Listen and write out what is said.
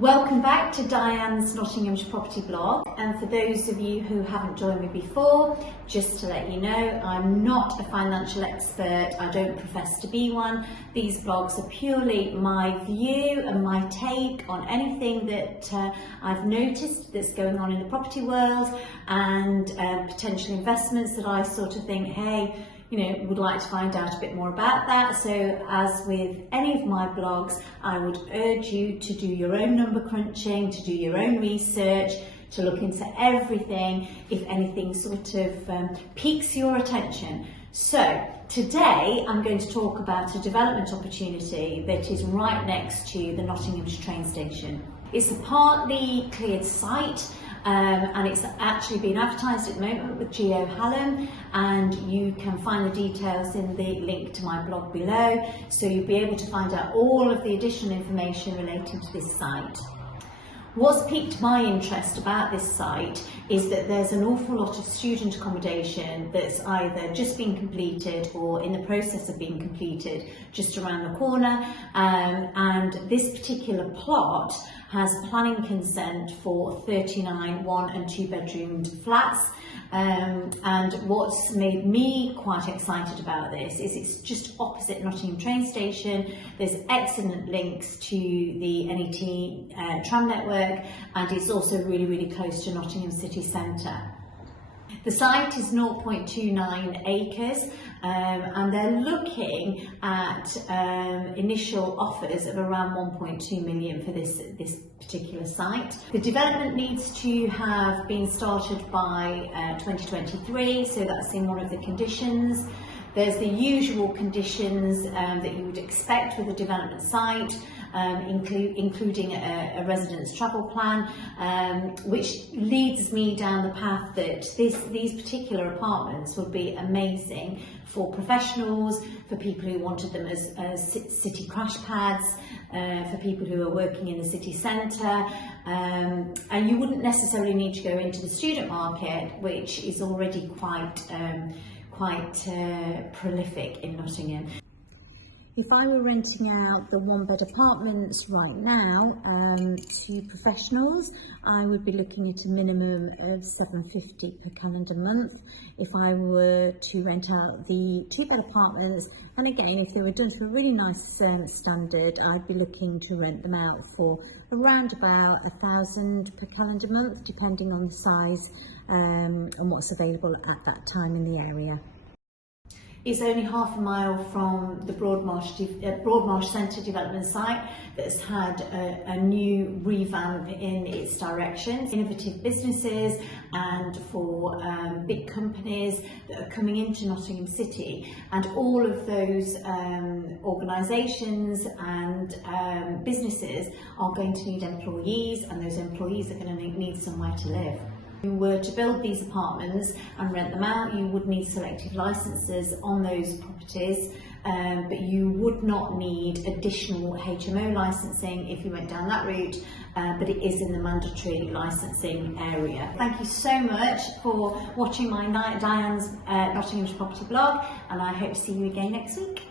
Welcome back to Diane's Nottinghamshire property blog, and for those of you who haven't joined me before, just to let you know, I'm not a financial expert, I don't profess to be one. These blogs are purely my view and my take on anything that I've noticed that's going on in the property world, and potential investments that I sort of think, hey, would like to find out a bit more about that. So as with any of my blogs, I would urge you to do your own number crunching, to do your own research, to look into everything if anything sort of piques your attention. So today I'm going to talk about a development opportunity that is right next to the Nottinghamshire train station. It's a partly cleared site, and it's actually been advertised at the moment with Geo Hallam, and you can find the details in the link to my blog below, so you'll be able to find out all of the additional information relating to this site. What's piqued my interest about this site is that there's an awful lot of student accommodation that's either just been completed or in the process of being completed just around the corner, and this particular plot has planning consent for 39 1- and 2-bedroomed flats. And what's made me quite excited about this is it's just opposite Nottingham train station. There's excellent links to the NET tram network, and it's also really close to Nottingham city centre. The site is 0.29 acres, and they're looking at initial offers of around 1.2 million for this particular site. The development needs to have been started by 2023, so that's in one of the conditions. There's the usual conditions that you would expect with a development site, including a residence travel plan, which leads me down the path that these particular apartments would be amazing for professionals, for people who wanted them as city crash pads, for people who are working in the city centre, and you wouldn't necessarily need to go into the student market, which is already quite prolific in Nottingham. If I were renting out the 1-bed apartments right now to professionals, I would be looking at a minimum of £750 per calendar month. If I were to rent out the 2-bed apartments, and again, if they were done to a really nice standard, I'd be looking to rent them out for around about £1,000 per calendar month, depending on the size and what's available at that time in the area. It's only half a mile from the Broadmarsh Centre development site that's had a new revamp in its directions. Innovative businesses and for big companies that are coming into Nottingham City, and all of those organisations and businesses are going to need employees, and those employees are going to need somewhere to live. If you were to build these apartments and rent them out, you would need selective licences on those properties, but you would not need additional HMO licensing if you went down that route, but it is in the mandatory licensing area. Thank you so much for watching my Diane's Nottinghamshire property blog, and I hope to see you again next week.